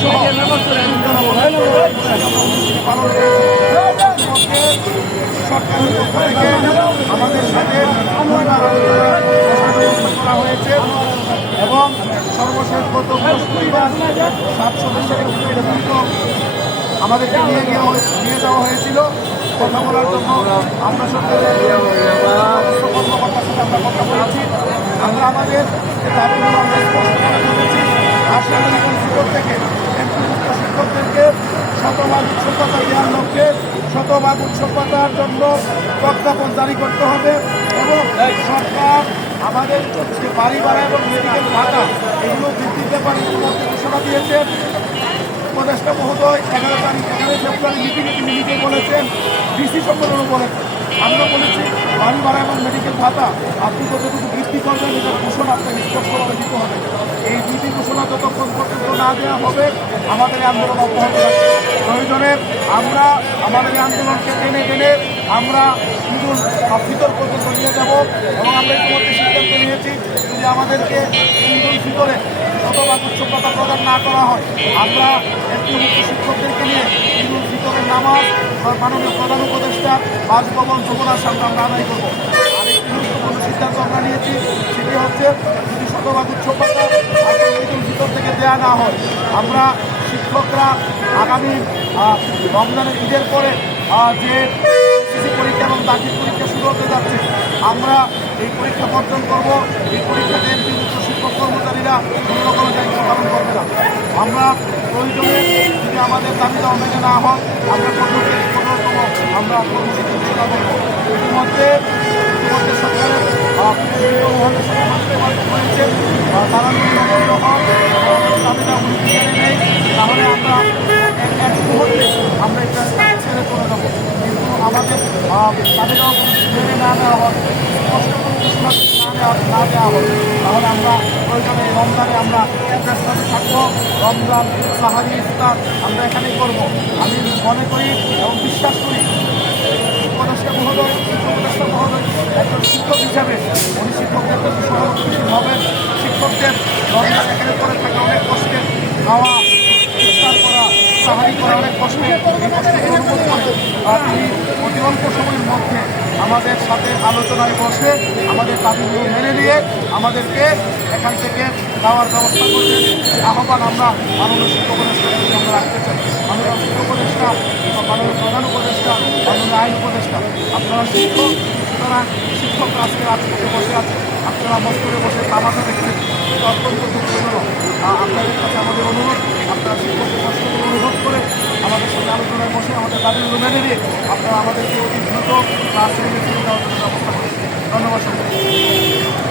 সহ সরকারের পক্ষ থেকে আমাদের সাথে করা হয়েছে এবং সর্বশেষ গত বৃহস্পতিবার সাত সদস্যের আমাদেরকে নিয়ে গিয়ে নিয়ে যাওয়া হয়েছিল। কথা বলার জন্য আমরা সরকারের কর্মকর্তার সাথে আমরা কথা বলেছি। আমরা আমাদের দাবিগুলো আমরা স্পষ্ট বলেছি রাজশাহী শিক্ষক শিক্ষকদেরকে শতভাগ উৎসবতা দেওয়ার লক্ষ্যে শতভাগ উৎসবতার জন্য প্রজ্ঞাপন জারি করতে হবে এবং সরকার আমাদের যে বাড়ি ভাড়া এবং মেডিকেল ভাতা, এগুলো ব্যাপারে ইতিমধ্যে ঘোষণা দিয়েছেন উপদেষ্টা মহোদয় এগারো তারিখ এগারোই ফেব্রুয়ারি মিটিংয়ে তিনি নিজেই বলেছেন। ডিসি সম্মেলনও বলেছেন। আমরা বলেছি, বাড়ি ভাড়া এবং মেডিকেল ভাতা, আপনি কতটুকু বৃদ্ধি করবেন, এটার ঘোষণা আপনাকে স্পষ্টভাবে দিতে হবে। এই দুটি ঘোষণা যতক্ষণ পর্যন্ত না দেওয়া হবে, আমাদের আন্দোলন অব্যাহত থাকবে প্রয়োজনে আমরা আমাদের আন্দোলনকে টেনে টেনে আমরা ঈদুল ফিতর পর্যন্ত নিয়ে যাব এবং আমরা ইতিমধ্যে নিয়েছি যদি আমাদেরকে ঈদুল ফিতরে শতভাগ উৎসবতা প্রদান না করা হয়, আমরা একটি মুক্ত শিক্ষকদেরকে নিয়ে ঈদুল ভিতরে নামাজ মাননীয় প্রধান উপদেষ্টা বাসভবন যমুনার সামনে আমরা আদায় করব। আর একটি গুরুত্বপূর্ণ সিদ্ধান্ত আমরা নিয়েছি, সেটি হচ্ছে যদি শতভাগ ঈদুল ফিতর থেকে দেওয়া না হয়, আমরা শিক্ষকরা আগামী রমজানের ঈদের পরে যে পরীক্ষা এবং দাখিল পরীক্ষা শুরু হতে যাচ্ছে আমরা এই পরীক্ষা বর্জন করব। এই পরীক্ষা পরীক্ষাতে এমপিভুক্ত শিক্ষক কর্মচারীরা কোনো রকম দায়িত্ব পালন করবে না। আমরা প্রয়োজনে যদি আমাদের দাবি দেওয়া মেনে না হয় আমরা কঠোর কঠোরতম আমরা কর্মসূচি ঘোষণা করব। ইতিমধ্যে ইতিমধ্যে সরকারের হয়েছে। তারা দাবিটা উনি নেই তাহলে আমরা এক মুহূর্তে আমরা এটা ছেড়ে চলে কিন্তু আমাদের আহ, দাবিটাও মেনে না নেওয়া হয় স্পষ্ট কোনো ঘোষণা না দেওয়া না দেওয়া হবে তাহলে আমরা প্রয়োজনে রমজানে আমরা একটার থাকব রমজান সাহারি ইফতার আমরা এখানেই করব আমি মনে করি এবং বিশ্বাস করি উপদেষ্টা মহোদয় উপদেষ্টা মহোদয় একজন শিক্ষক হিসাবে উনি শিক্ষকদের প্রতি সহানুভূতিশীল হবেন শিক্ষকদের রমজান এখানে করে থাকে অনেক কষ্টের খাওয়া ইফতার করা সাহারি করা অনেক কষ্টের এই কষ্টকে তিনি অতি অল্প সময়ের মধ্যে আমাদের সাথে আলোচনায় বসে আমাদের দাবিগুলো মেনে নিয়ে আমাদেরকে এখান থেকে যাওয়ার ব্যবস্থা করবেন। আহ্বান আমরা মাননীয় শিক্ষক উপদেষ্টা আমরা রাখতে চাই। মাননীয় শিক্ষক উপদেষ্টা মাননীয় প্রধান উপদেষ্টা, মাননীয় আইন উপদেষ্টা, আপনারা শিক্ষক, সুতরাং শিক্ষক আজকে রাজপথে বসে আছে, আপনারা মস্তরে বসে তামাশা দেখছেন। অত্যন্ত দুঃখজনক। আপনাদের কাছে আমাদের অনুরোধ, আপনারা কষ্টগুলো অনুভব করে আমাদের সাথে আলোচনায় বসে আমাদের তাদের রুমে নিয়ে আপনারা আমাদেরকে অতি দ্রুত ক্লাসে জন্য ব্যবস্থা করেছেন। ধন্যবাদ সকলকে